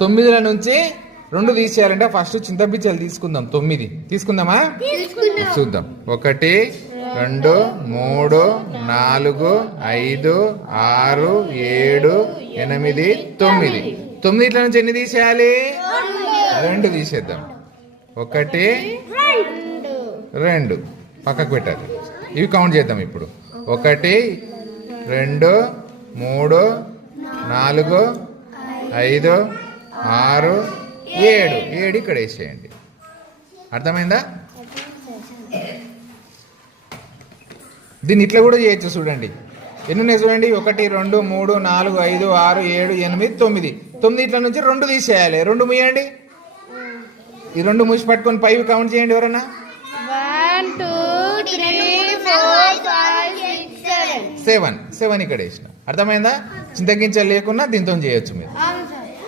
9ల నుంచి 2 తీసేయాలంటే ఫస్ట్ చింతపిచ్చలు తీసుకుందాం. 9 తీసుకుందామా? చూద్దాం. 1 2 3 4 5 6 7 8 9. 9 నుంచి ఎన్ని తీసేయాలి? 2 తీసేద్దాం. 1 2 పక్కకు పెట్టాలి. ఇవి కౌంట్ చేద్దాం ఇప్పుడు. 1 2 3 4 5 6 7 ఇక్కడ వేసేయండి. అర్థమైందా? దీన్ని ఇట్లా కూడా చేయొచ్చు. చూడండి ఎన్ని ఉన్నాయి చూడండి. 1 2 3 4 5 6 7 8 9. 9 నుంచి 2 తీసేయాలి. 2 మూయండి. ఈ 2 మూసి పట్టుకొని పైవి కౌంట్ చేయండి. ఎవరన్నా 1 2 3 4 5 6 7 7 ఇక్కడ వేసిన. అర్థమైందా? చింతగించలు లేకున్నా దీంతో చేయొచ్చు మీరు.